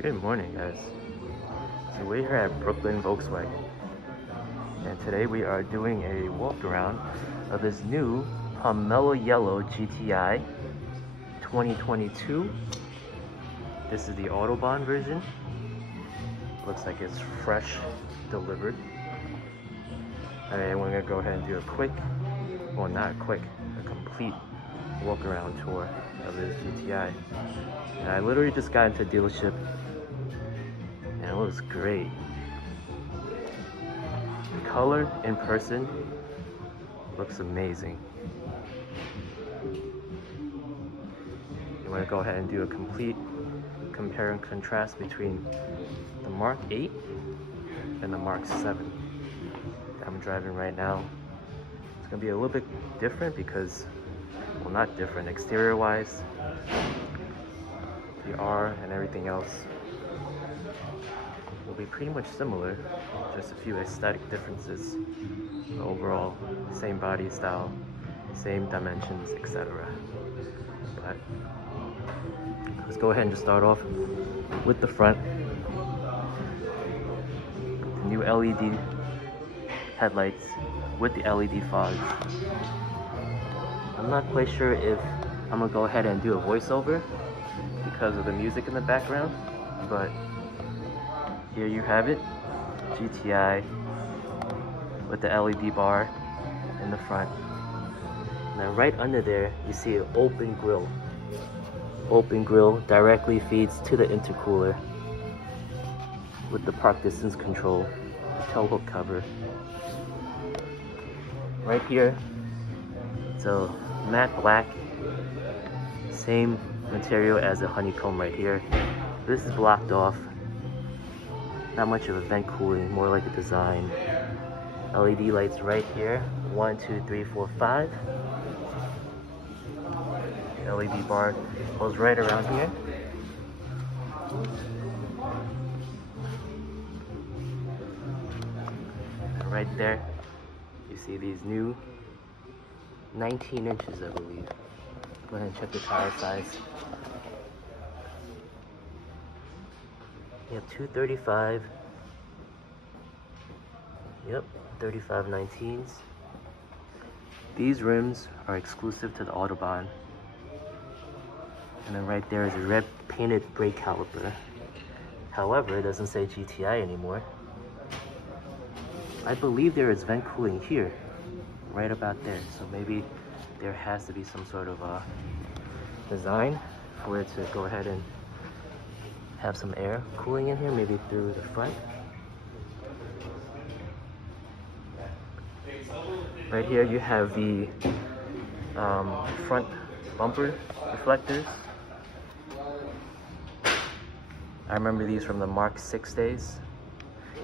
Good morning, guys. So we're here at Brooklyn Volkswagen, and today we are doing a walk around of this new Pomelo Yellow GTI 2022. This is the Autobahn version. Looks like it's fresh delivered. Alright, we're gonna go ahead and do a quick, well not quick, a complete walk around tour of this GTI. And I literally just got into the dealership and it looks great. The color in person looks amazing. You want to go ahead and do a complete compare and contrast between the Mark 8 and the Mark 7 that I'm driving right now. It's going to be a little bit different because, well, not different, exterior wise, the R and everything else will be pretty much similar, just a few aesthetic differences. But overall, same body style, same dimensions, etc. But let's go ahead and just start off with the front. The new LED headlights with the LED fogs. I'm not quite sure if I'm gonna go ahead and do a voiceover because of the music in the background, but here you have it, GTI with the LED bar in the front. Now right under there, you see an open grille. Open grille directly feeds to the intercooler with the park distance control, the tow hook cover. Right here, it's a matte black, same material as the honeycomb right here. This is blocked off. Not much of a vent cooling, more like a design. LED lights right here. 1, 2, 3, 4, 5. The LED bar goes right around here. And right there, you see these new 19 inches, I believe. Go ahead and check the tire size. You have 235. Yep, 35 19s. These rims are exclusive to the Autobahn. And then right there is a red painted brake caliper. However, it doesn't say GTI anymore. I believe there is vent cooling here, right about there. So maybe there has to be some sort of design for it to go ahead and have some air cooling in here, maybe through the front. Right here you have the front bumper reflectors. I remember these from the Mark 6 days.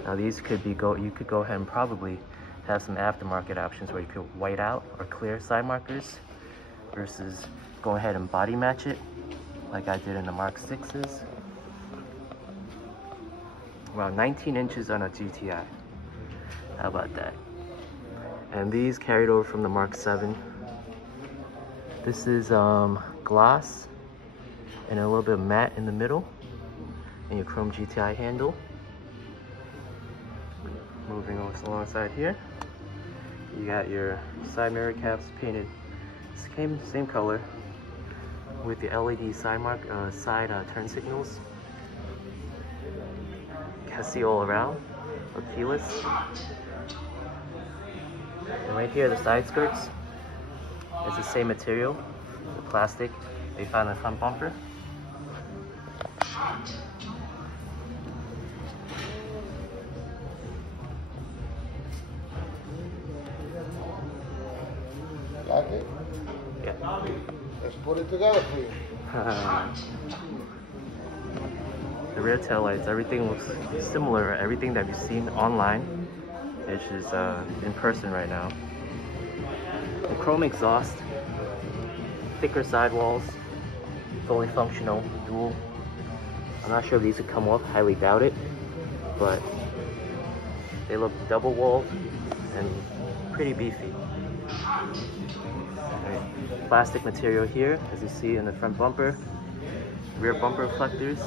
Now these could be you could go ahead and probably have some aftermarket options where you could white out or clear side markers versus go ahead and body match it like I did in the Mark 6s. Wow, 19 inches on a GTI. How about that? And these carried over from the Mark 7. This is gloss and a little bit of matte in the middle, and your chrome GTI handle. Moving alongside here, you got your side mirror caps painted same color with the LED side turn signals. You can see all around, or keyless. And right here, the side skirts, it's the same material, the plastic they found in the front bumper. Like it? Yeah. Let's put it together for you. The rear tail lights, everything looks similar. Everything that we've seen online, which is in person right now. The chrome exhaust, thicker sidewalls, fully functional, dual. I'm not sure if these would come off, highly doubt it, but They look double walled and pretty beefy. Right. Plastic material here, as you see in the front bumper. Rear bumper reflectors,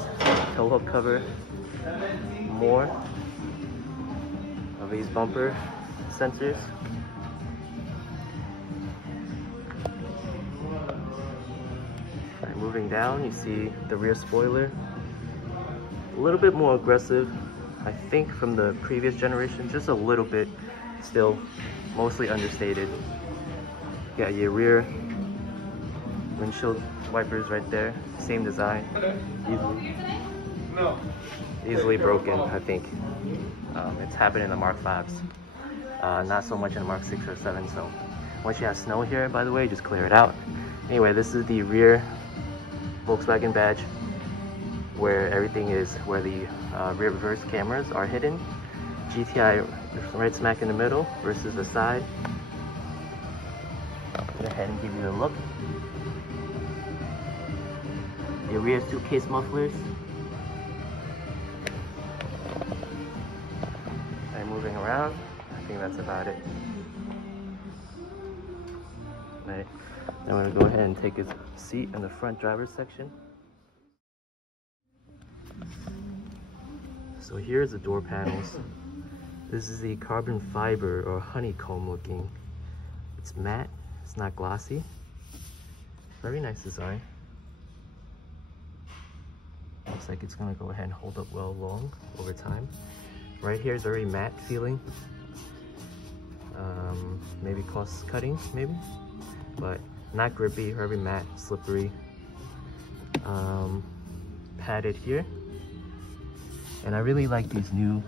tow hook cover, more of these bumper sensors. Right, moving down, you see the rear spoiler. A little bit more aggressive, I think, from the previous generation, just a little bit, still mostly understated. You got your rear windshield wipers right there, same design, easily broken, I think. It's happened in the Mark 5s, not so much in the Mark 6 or 7, so once you have snow here, by the way, just clear it out. Anyway, this is the rear Volkswagen badge, where everything is, where the rear reverse cameras are hidden. GTI right smack in the middle versus the side. Go ahead and give you a look. Your rear suitcase mufflers. And moving around, I think that's about it. Right. I'm going to go ahead and take a seat in the front driver's section. So here's the door panels. This is the carbon fiber or honeycomb looking. It's matte, it's not glossy. Very nice design. Looks like it's gonna go ahead and hold up well long over time. Right here is very matte feeling. Maybe cost cutting, maybe, but not grippy, very matte, slippery. Padded here. And I really like these new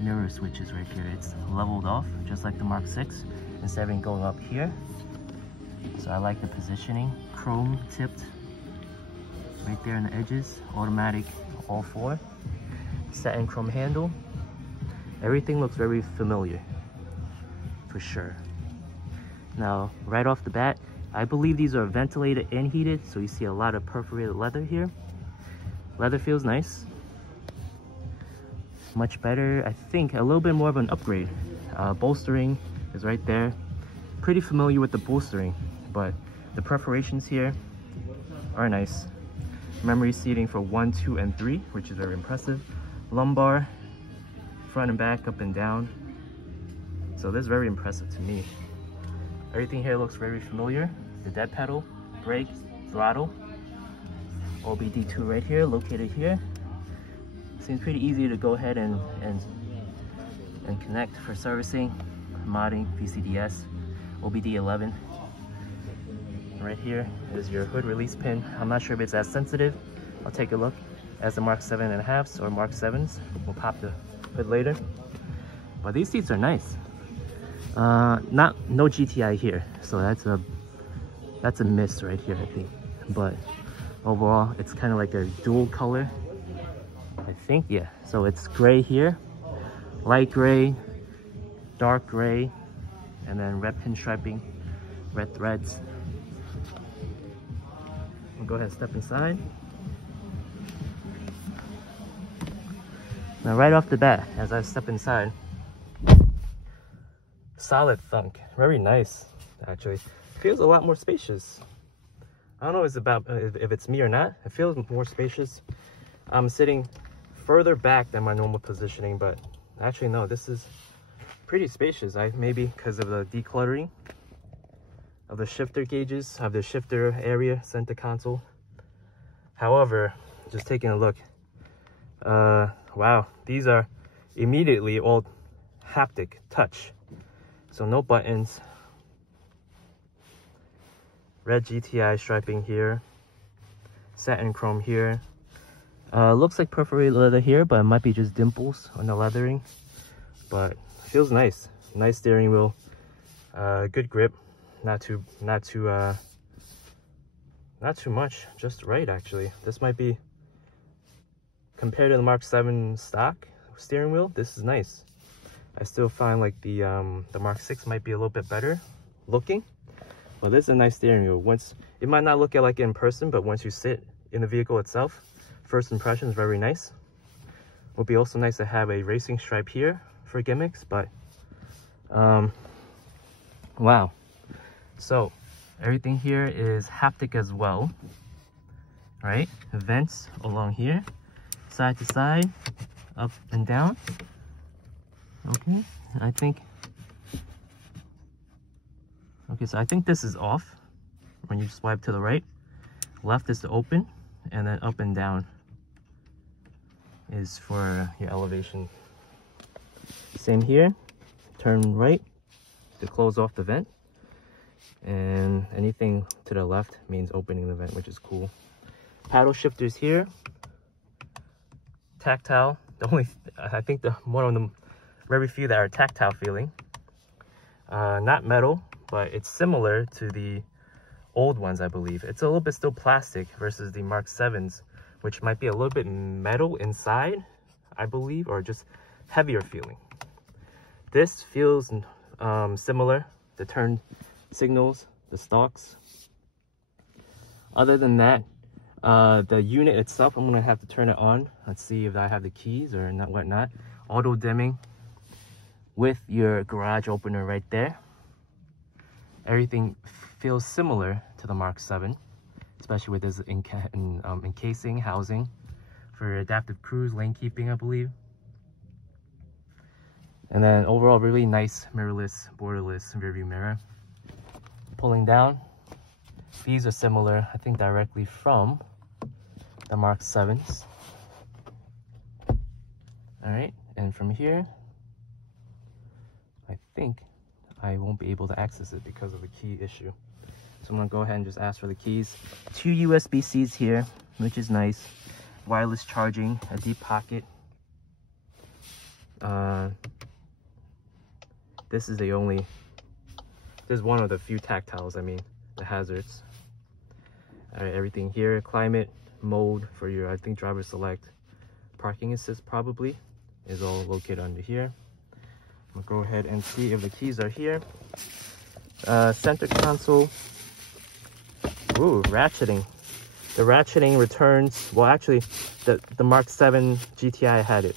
mirror switches right here. It's leveled off, just like the Mark 6, instead of it going up here. So I like the positioning. Chrome tipped right there in the edges. Automatic, all four. Satin chrome handle. Everything looks very familiar, for sure. Now, right off the bat, I believe these are ventilated and heated, so you see a lot of perforated leather here. Leather feels nice. Much better, I think, a little bit more of an upgrade. Bolstering is right there. Pretty familiar with the bolstering, but the perforations here are nice. Memory seating for 1, 2, and 3, which is very impressive. Lumbar, front and back, up and down. So this is very impressive to me. Everything here looks very familiar. The dead pedal, brake, throttle. OBD2 right here, located here. Seems pretty easy to go ahead and connect for servicing, modding, VCDS, OBD11. Right here is your hood release pin. I'm not sure if it's as sensitive. I'll take a look as the Mark 7.5s or Mark 7s. We'll pop the hood later. But these seats are nice. No GTI here, so that's a miss right here, I think. But overall, it's kind of like a dual color, I think. Yeah, so it's gray here, light gray, dark gray, and then red pinstriping, red threads. I'll go ahead and step inside. Now right off the bat, as I step inside, solid thunk, very nice actually. Feels a lot more spacious. I don't know if it's me or not. It feels more spacious. I'm sitting further back than my normal positioning, but actually no, this is pretty spacious. Maybe because of the decluttering of the shifter gauges, of the shifter area, center console. However, just taking a look, wow, these are immediately all haptic touch. So no buttons. Red GTI striping here. Satin chrome here. Looks like perforated leather here, but it might be just dimples on the leathering. But feels nice. Nice steering wheel. Good grip. Not too much. Just right, actually. This might be, compared to the Mark 7 stock steering wheel, this is nice. I still find like the Mark 6 might be a little bit better looking, but this is a nice steering wheel. Once, it might not look like it in person, but once you sit in the vehicle itself, first impression is very nice. Would be also nice to have a racing stripe here for gimmicks, but wow. So everything here is haptic as well, right? Vents along here, side to side, up and down. Okay, so I think this is off when you swipe to the right. Left is to open, and then up and down is for your elevation. Same here, turn right to close off the vent, and anything to the left means opening the vent, which is cool. Paddle shifters here, tactile. I think one of the very few that are tactile feeling. Not metal, but it's similar to the old ones, I believe. It's a little bit still plastic versus the Mark 7s, which might be a little bit metal inside, I believe, or just heavier feeling. This feels similar, the turn signals, the stalks. Other than that, the unit itself, I'm gonna have to turn it on. Let's see if I have the keys or not, whatnot. Auto dimming with your garage opener right there. Everything feels similar to the Mark 7, especially with this encasing housing for adaptive cruise, lane keeping, I believe. And then overall, really nice mirrorless, borderless rearview mirror. Pulling down, these are similar, I think, directly from the Mark 7s. All right, and from here, I think I won't be able to access it because of a key issue. So I'm gonna go ahead and just ask for the keys. 2 USB-Cs here, which is nice. Wireless charging, a deep pocket. This is one of the few tactiles, the hazards. All right, everything here, climate, mode for your, I think, driver select. Parking assist probably is all located under here. I'm gonna go ahead and see if the keys are here. Center console. Ooh, ratcheting. The ratcheting returns, well, actually, the Mark 7 GTI had it.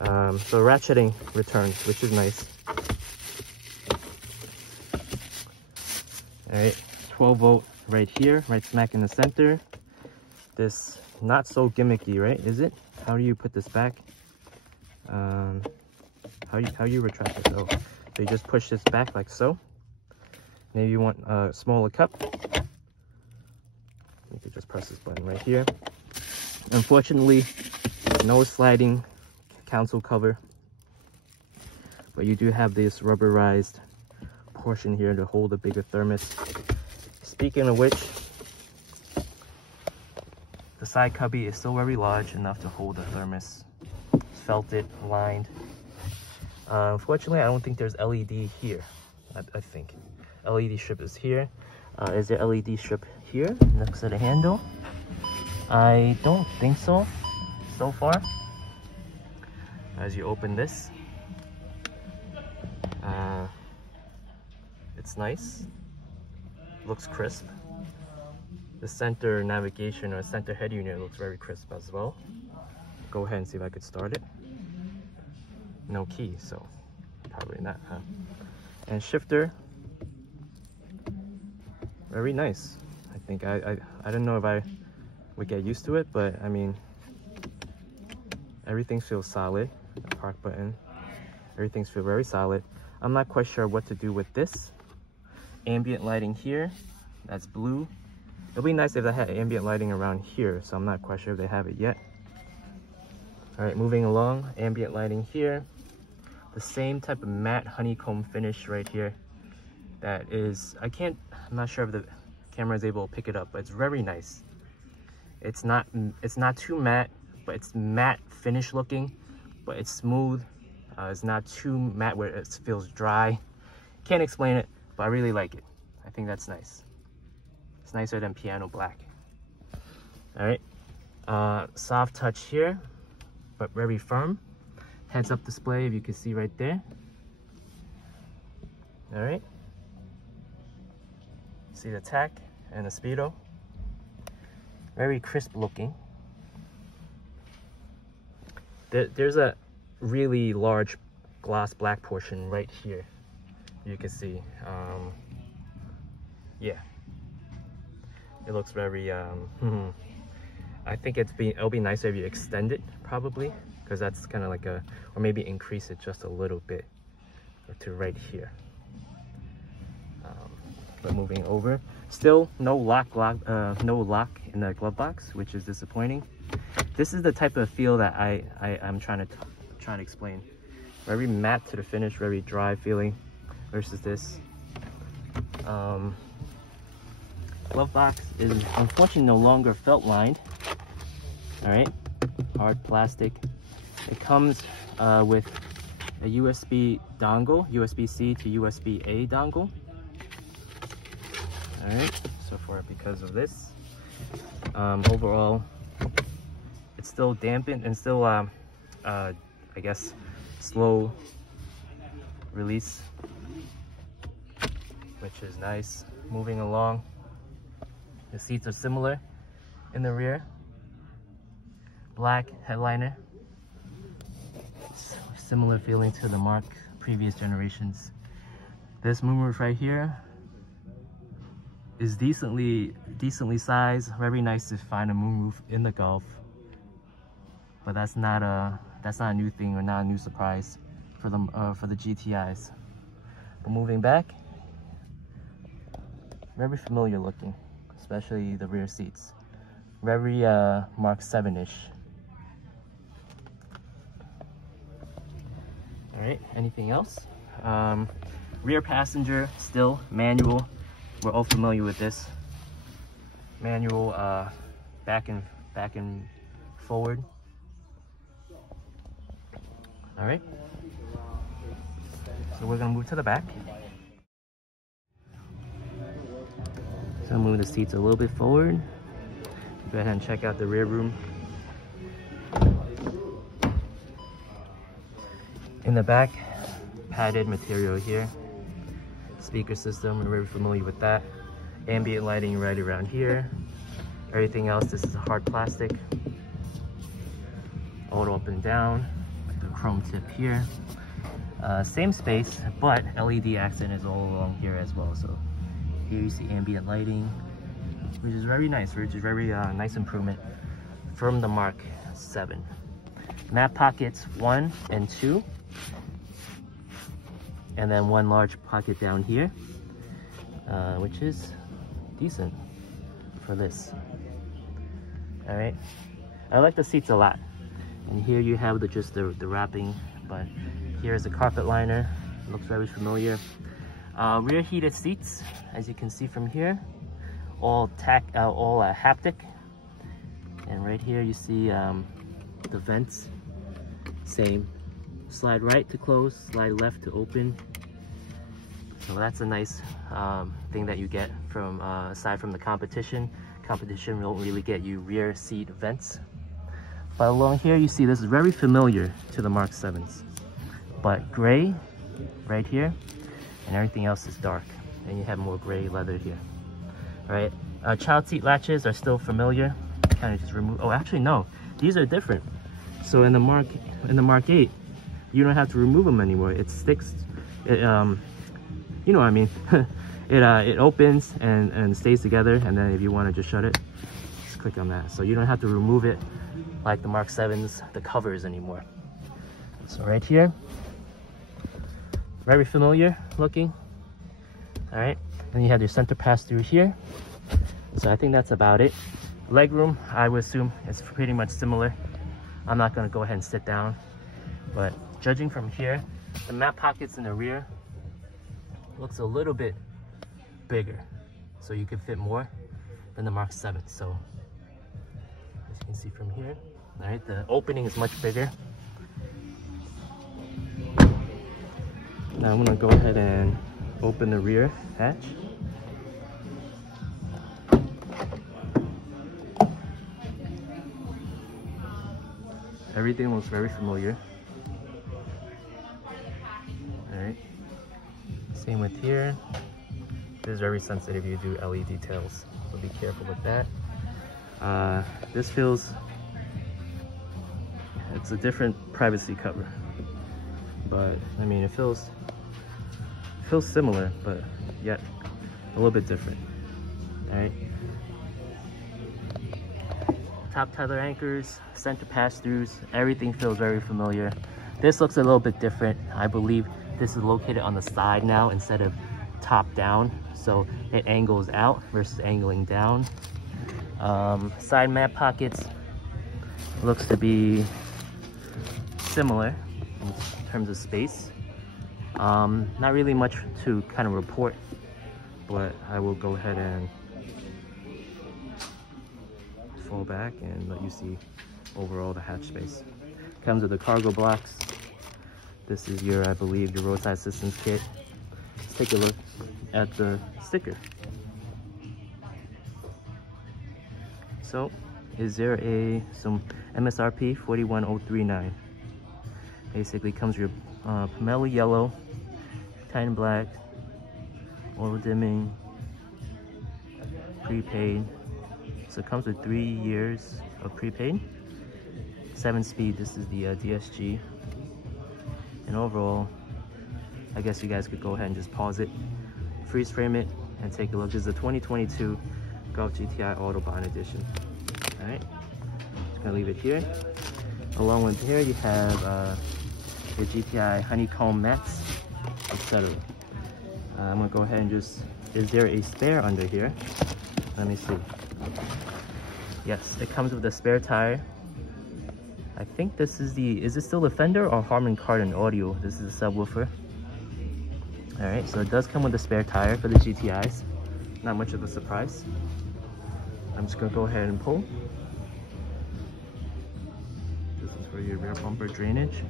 So ratcheting returns, which is nice. All right, 12 volt right here, right smack in the center. This not so gimmicky, right? Is it? How do you put this back? How you retract it? Oh, so you just push this back like so. Maybe you want a smaller cup. You could just press this button right here. Unfortunately, no sliding console cover, but you do have this rubberized portion here to hold a bigger thermos. Speaking of which, the side cubby is still very large enough to hold the thermos. It's felted, lined. Unfortunately, I don't think there's LED here. I think LED strip is here. Is there LED strip here next to the handle? I don't think so far. As you open this, it's nice, looks crisp. The center navigation or center head unit looks very crisp as well. Go ahead and see if I could start it. No key, so probably not, huh? And shifter, very nice. I think I don't know if I would get used to it, but I mean, everything feels solid. The park button, everything feels very solid. I'm not quite sure what to do with this. Ambient lighting here, that's blue. It'd be nice if they had ambient lighting around here, so I'm not quite sure if they have it yet. All right, moving along, ambient lighting here. The same type of matte honeycomb finish right here. That is, I'm not sure if the camera is able to pick it up, but it's very nice. It's not too matte, but it's matte finish looking, but it's smooth. It's not too matte where it feels dry. Can't explain it, but I really like it. I think that's nice. It's nicer than piano black. All right, soft touch here, but very firm. Heads up display, if you can see right there. All right. See the tack and the speedo. Very crisp looking. there's a really large gloss black portion right here. You can see, yeah, it looks very, I think it'll be nicer if you extend it probably, because that's kind of like or maybe increase it just a little bit to right here. But moving over, still no lock in the glove box, which is disappointing. This is the type of feel that I'm trying to explain. Very matte to the finish, very dry feeling, versus this. Glove box is unfortunately no longer felt lined. All right, hard plastic. It comes with a USB dongle, USB-C to USB-A dongle. All right, so far because of this, overall, it's still dampened and still, I guess, slow release, which is nice. Moving along, the seats are similar in the rear. Black headliner, similar feeling to the Mark previous generations. This moonroof right here is decently sized. Very nice to find a moonroof in the Gulf, but that's not a new thing or not a new surprise for the GTIs. But moving back, very familiar looking, especially the rear seats. Very Mark 7-ish. All right, anything else? Rear passenger, still manual. We're all familiar with this. Manual, back and forward. All right. So we're gonna move to the back. So move the seats a little bit forward. Go ahead and check out the rear room. In the back, padded material here. Speaker system, we're very familiar with that. Ambient lighting right around here. Everything else, this is a hard plastic. Auto up and down, with the chrome tip here. Same space, but LED accent is all along here as well. So here you see ambient lighting, which is very nice, which is very nice improvement from the Mark 7. Map pockets 1 and 2. And then one large pocket down here, which is decent for this. All right, I like the seats a lot. And here you have just the wrapping, but here's the carpet liner. It looks very familiar. Rear heated seats, as you can see from here, all haptic. And right here you see the vents, same. Slide right to close, slide left to open. So that's a nice thing that you get from aside from the competition. Competition won't really get you rear seat vents. But along here you see this is very familiar to the Mark 7s. But gray right here, and everything else is dark. And you have more gray leather here. All right, child seat latches are still familiar. Kind of just remove. Oh, actually no, these are different. So in the Mark 8. You don't have to remove them anymore. It sticks, you know what I mean. It opens and stays together, and then if you want to just shut it, just click on that. So you don't have to remove it like the Mark 7s, the covers anymore. So right here, very familiar looking. All right, and you have your center pass through here. So I think that's about it. Legroom, I would assume it's pretty much similar. I'm not gonna go ahead and sit down, but judging from here, the map pockets in the rear looks a little bit bigger, so you can fit more than the Mark 7. So as you can see from here, all right, the opening is much bigger. Now I'm gonna go ahead and open the rear hatch. Everything looks very familiar. Alright, same with here. This is very sensitive, you do LED details, so be careful with that. This feels, It's a different privacy cover, but I mean, it feels similar, but yet a little bit different. All right. Top tether anchors, center pass-throughs, everything feels very familiar. This looks a little bit different. I believe this is located on the side now instead of top down, so it angles out versus angling down. Side map pockets looks to be similar in terms of space. Not really much to kind of report, but I will go ahead and fall back and let you see overall the hatch space. Comes with the cargo blocks. This is your, I believe, your roadside assistance kit. Let's take a look at the sticker. So, is there some MSRP 41039? Basically comes with your pomelo yellow, tan black, oil dimming, prepaid. So it comes with 3 years of prepaid, 7-speed. This is the DSG. And overall, I guess you guys could go ahead and just pause it, freeze frame it, and take a look. This is the 2022 Golf GTI Autobahn edition. All right, just gonna leave it here. Along with here, you have the GTI honeycomb mats, etc. I'm gonna go ahead and just, is there a spare under here? Let me see. Yes, it comes with a spare tire. I think this is is it still the Fender or Harman Kardon Audio? This is a subwoofer. All right, so it does come with a spare tire for the GTIs. Not much of a surprise. I'm just gonna go ahead and pull. This is for your rear bumper drainage.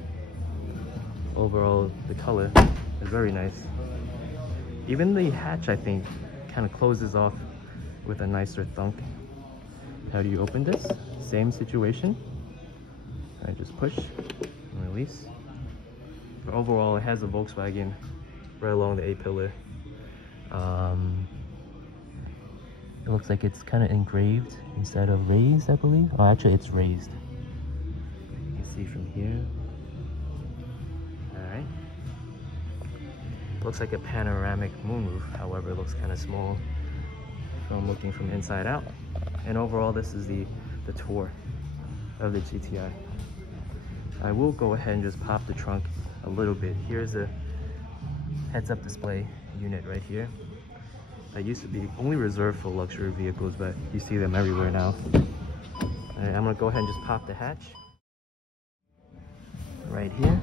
Overall, the color is very nice. Even the hatch, I think, kind of closes off with a nicer thunk. How do you open this? Same situation. I just push and release. But overall, it has a Volkswagen right along the A-pillar. It looks like it's kind of engraved instead of raised, I believe. Oh, actually, it's raised. You can see from here. All right. Looks like a panoramic moonroof. However, it looks kind of small from looking from inside out. And overall, this is the tour of the GTI. I will go ahead and just pop the trunk a little bit. Here's a heads-up display unit right here. That used to be only reserved for luxury vehicles, but you see them everywhere now. Alright, I'm gonna go ahead and just pop the hatch. Right here.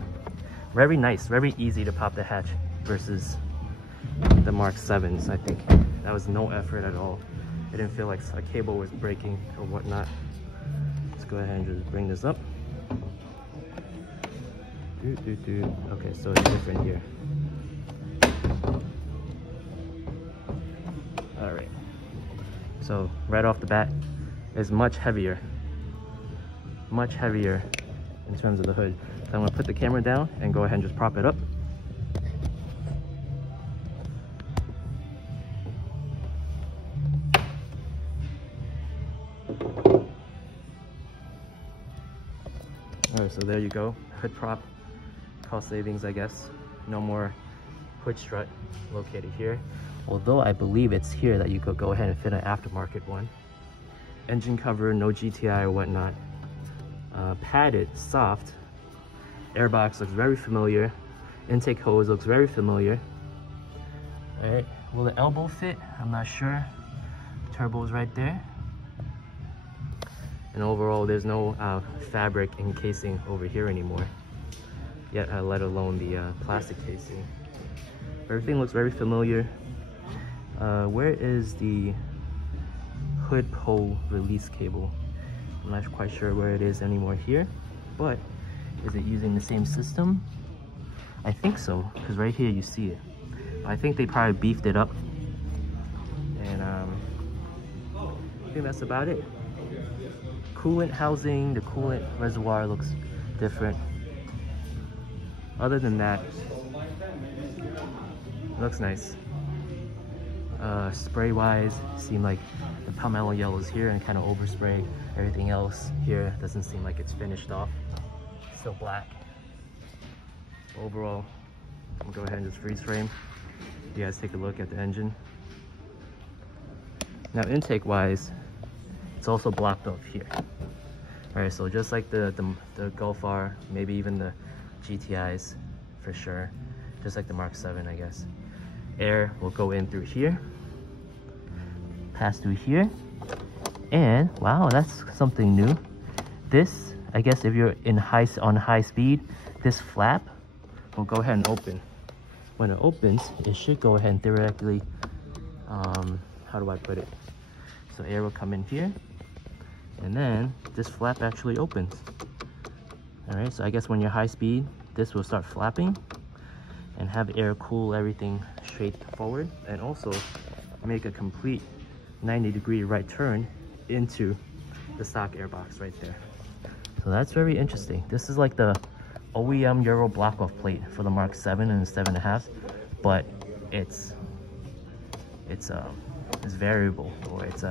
Very nice, very easy to pop the hatch versus the Mark 7s, I think. That was no effort at all. It didn't feel like a cable was breaking or whatnot. Let's go ahead and just bring this up. Okay, so it's different here. All right. So right off the bat, it's much heavier in terms of the hood. So I'm gonna put the camera down and go ahead and just prop it up. All right, so there you go, hood prop. Cost savings, I guess. No more hood strut located here. Although I believe it's here that you could go ahead and fit an aftermarket one. Engine cover, no GTI or whatnot. Padded, soft. Airbox looks very familiar. Intake hose looks very familiar. All right, will the elbow fit? I'm not sure. Turbo's right there. And overall, there's no fabric encasing over here anymore. Yet, let alone the plastic casing. Everything looks very familiar. Where is the hood pole release cable? I'm not quite sure where it is anymore here, but is it using the same system? I think so, because right here you see it. I think they probably beefed it up. And I think that's about it. Coolant housing, the coolant reservoir looks different. Other than that, it looks nice. Spray wise, seem like the pomelo yellows here and kind of overspray. Everything else here doesn't seem like it's finished off. still black. Overall, I'm gonna go ahead and just freeze frame. You guys take a look at the engine. Now intake wise, it's also blocked off here. Alright, so just like the Golf R, maybe even the GTIs for sure, just like the Mark 7 I guess. Air will go in through here, pass through here, and wow, that's something new. This, I guess if you're on high speed, this flap will go ahead and open. When it opens, it should go ahead and theoretically, how do I put it? So air will come in here, and then this flap actually opens. Alright, so I guess when you're high speed, this will start flapping and have air cool everything straight forward, and also make a complete 90-degree right turn into the stock airbox right there. So that's very interesting. This is like the OEM Euro block-off plate for the Mark 7 and the 7.5, but it's variable, or it's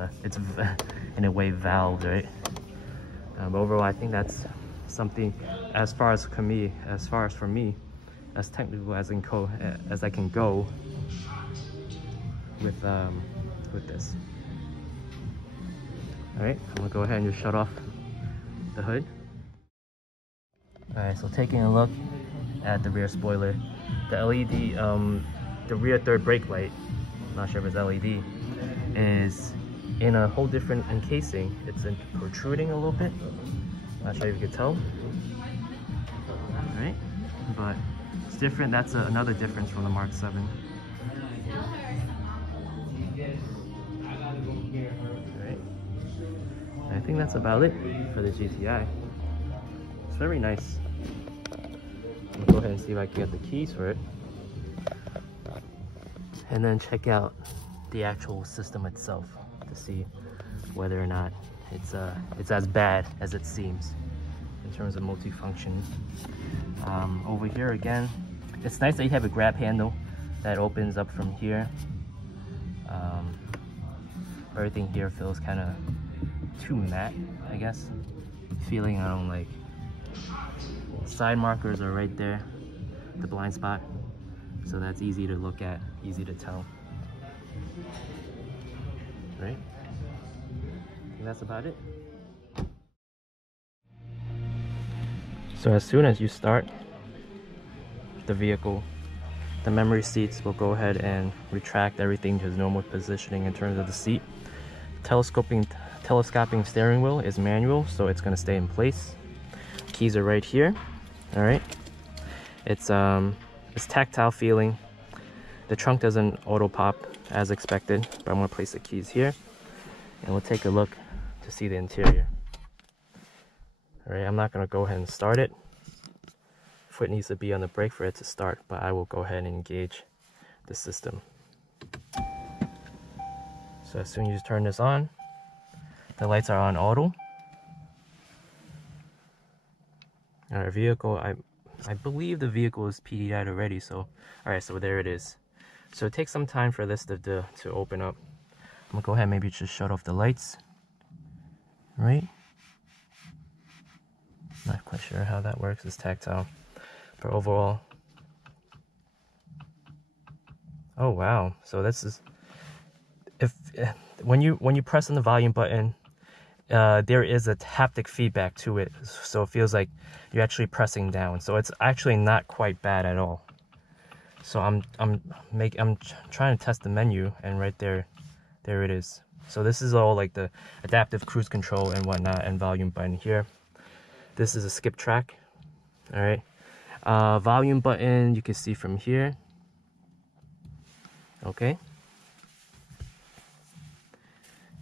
in a way valved, right? But overall, I think that's something as far as for me, as technical as I can go with this. All right, I'm gonna go ahead and just shut off the hood. All right, so taking a look at the rear spoiler, the LED, the rear third brake light, I'm not sure if it's LED, is in a whole different encasing. It's protruding a little bit. Not sure if you can tell. All right, but it's different. That's another difference from the Mark 7. Alright, I think that's about it for the GTI. It's very nice. I'll go ahead and see if I can get the keys for it, and then check out the actual system itself to see whether or not it's as bad as it seems in terms of multifunction. Over here again, it's nice that you have a grab handle that opens up from here. Everything here feels kind of too matte, I guess. Feeling I don't like. Side markers are right there, the blind spot, so that's easy to look at, easy to tell. Right? I think that's about it. So as soon as you start the vehicle, the memory seats will go ahead and retract everything to its normal positioning in terms of the seat. Telescoping steering wheel is manual, so it's going to stay in place. Keys are right here. All right, it's tactile feeling. The trunk doesn't auto pop as expected, but I'm going to place the keys here, and we'll take a look to see the interior. All right, I'm not going to go ahead and start it. Foot needs to be on the brake for it to start, but I will go ahead and engage the system. So as soon as you turn this on, the lights are on auto. Our vehicle, I believe the vehicle is PDI'd already, so all right, so there it is. So it takes some time for this to open up. I'm gonna go ahead and maybe just shut off the lights, right? Not quite sure how that works. It's tactile, but overall, oh wow! So this is when you press on the volume button, there is a haptic feedback to it, so it feels like you're actually pressing down. So it's actually not quite bad at all. So I'm trying to test the menu, and right there it is. So this is all like the adaptive cruise control and whatnot, and volume button here. This is a skip track. All right, volume button you can see from here. Okay,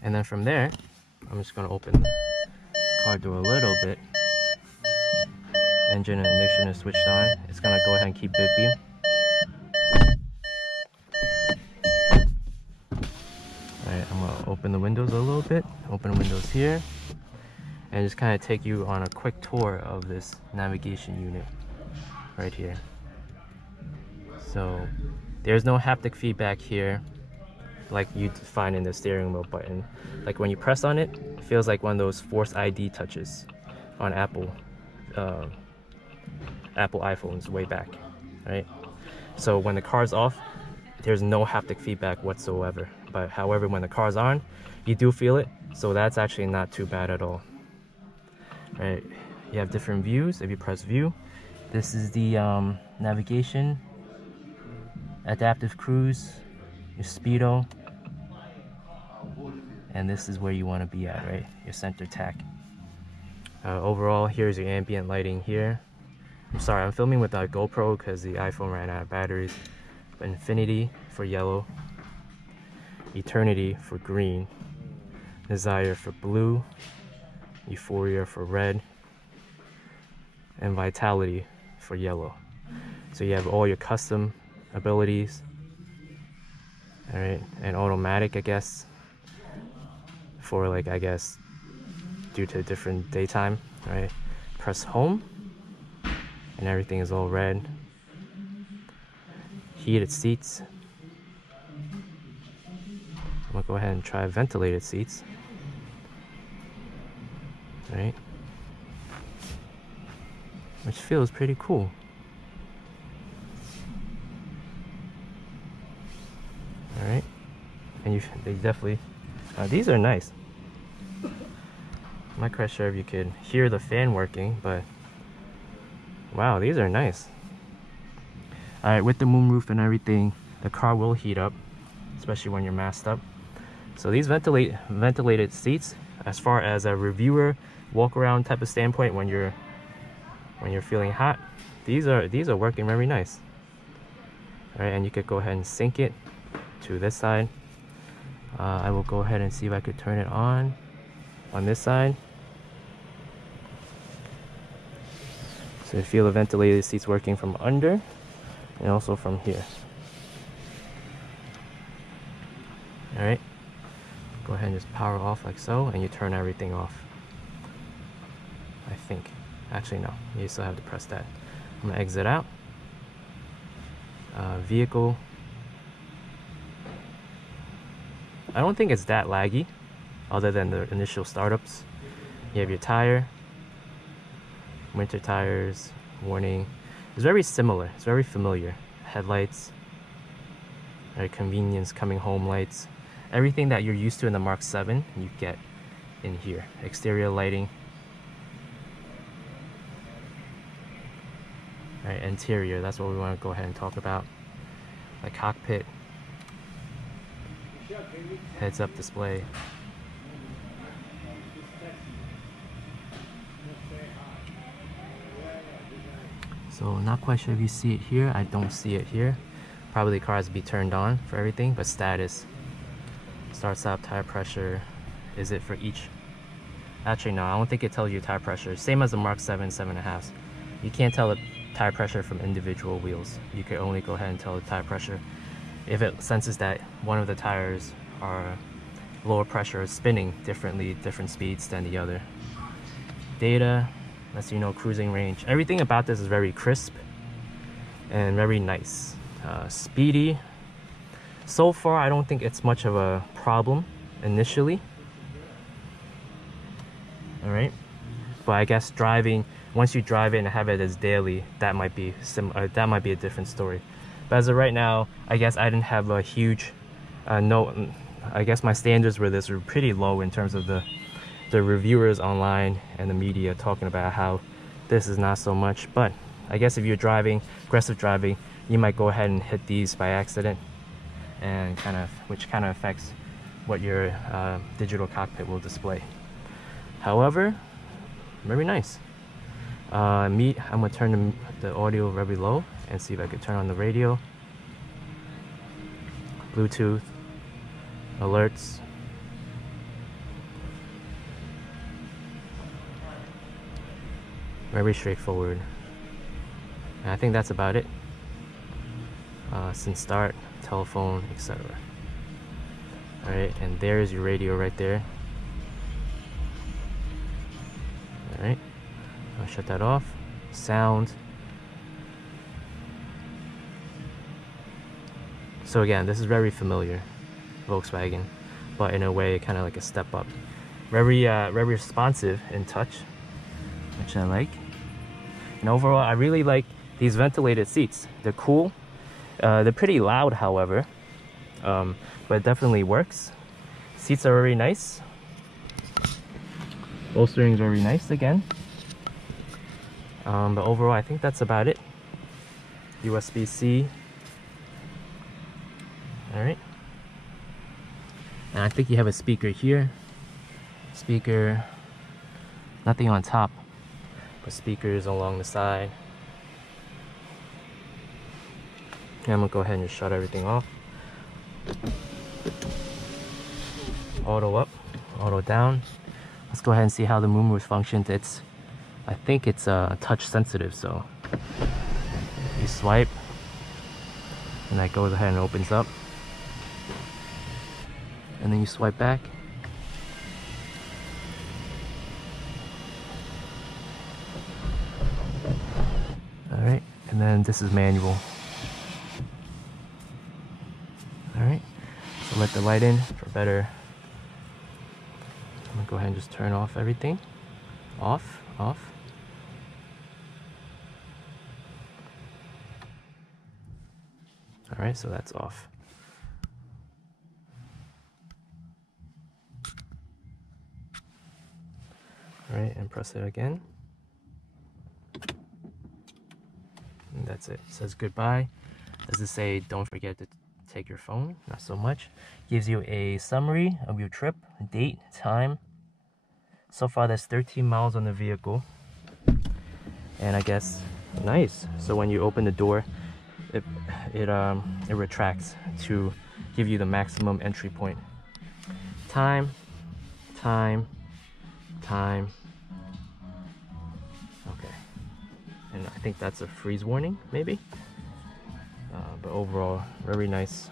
and then from there, I'm just gonna open the car door a little bit. Engine and ignition is switched on. It's gonna go ahead and keep beeping. Alright, I'm gonna open the windows a little bit. Open the windows here, and just kind of take you on a quick tour of this navigation unit right here. So there's no haptic feedback here like you'd find in the steering wheel button. Like when you press on it, it feels like one of those Force ID touches on Apple Apple iPhones way back, right? So when the car's off, there's no haptic feedback whatsoever. But however, when the car's on, you do feel it. So that's actually not too bad at all. Right? You have different views. If you press view, this is the navigation, adaptive cruise, your speedo, and this is where you want to be at, right? Your center tack. Overall, here's your ambient lighting here. I'm sorry, I'm filming with a GoPro because the iPhone ran out of batteries. Infinity for yellow, eternity for green, desire for blue, euphoria for red, and vitality for yellow. So you have all your custom abilities, all right, and automatic, I guess, for like, I guess, due to different daytime, right? Press home, and everything is all red. Heated seats. I'm gonna go ahead and try ventilated seats. Right? Which feels pretty cool. Alright. And they definitely, these are nice. I'm not quite sure if you could hear the fan working, but wow, these are nice. Alright, with the moonroof and everything, the car will heat up, especially when you're masked up. So these ventilated seats, as far as a reviewer walk-around type of standpoint, when you're feeling hot, these are working very nice. Alright, and you could go ahead and sync it to this side. I will go ahead and see if I could turn it on this side. So you feel the ventilated seats working from under and also from here. Alright, go ahead and just power off like so, and you turn everything off. I think. Actually, no, you still have to press that. I'm gonna exit out. Vehicle. I don't think it's that laggy, other than the initial startups. You have your tire, winter tires, warning. It's very similar, it's very familiar. Headlights, right, convenience, coming home lights. Everything that you're used to in the Mark 7, you get in here. Exterior lighting. Right, interior, that's what we want to go ahead and talk about. The cockpit. Heads-up display. So not quite sure if you see it here. I don't see it here. Probably the cars be turned on for everything, but status, start stop, tire pressure. Is it for each? Actually no, I don't think it tells you tire pressure. Same as the Mark 7, 7.5. You can't tell the tire pressure from individual wheels. You can only go ahead and tell the tire pressure if it senses that one of the tires are lower pressure, spinning differently, different speeds than the other. Data, lets you know cruising range. Everything about this is very crisp and very nice. Speedy. So far, I don't think it's much of a problem initially. All right, but I guess driving, once you drive it and have it as daily, that might be a different story. But as of right now, I guess I didn't have a huge I guess my standards were pretty low in terms of the reviewers online and the media talking about how this is not so much. But I guess if you're driving, aggressive driving, you might go ahead and hit these by accident, and which kind of affects what your digital cockpit will display. However, very nice. I'm gonna turn the audio very low and see if I could turn on the radio. Bluetooth, alerts. Very straightforward. And I think that's about it. Since start, telephone, etc. Alright, and there's your radio right there. Alright, I'll shut that off. Sound. So again, this is very familiar, Volkswagen, but in a way kind of like a step up. Very responsive in touch, which I like. And overall, I really like these ventilated seats. They're cool. They're pretty loud, however, but it definitely works. Seats are very nice. Bolstering is very nice again. But overall, I think that's about it. USB-C. Alright. And I think you have a speaker here. Speaker, nothing on top, but speakers along the side. And I'm gonna go ahead and just shut everything off. Auto up, auto down. Let's go ahead and see how the moonroof functions. I think it's touch sensitive, so you swipe and that goes ahead and opens up, and then you swipe back. Alright, and then this is manual. Alright, so let the light in for better. I'm gonna go ahead and just turn off everything. Off. Alright, so that's off. Alright, and press it again. And that's it. It says goodbye. Does it say don't forget to take your phone? Not so much. Gives you a summary of your trip, date, time. So far that's 13 miles on the vehicle. And I guess nice. So when you open the door, it retracts to give you the maximum entry point. Time. Okay. And I think that's a freeze warning, maybe. But overall, very nice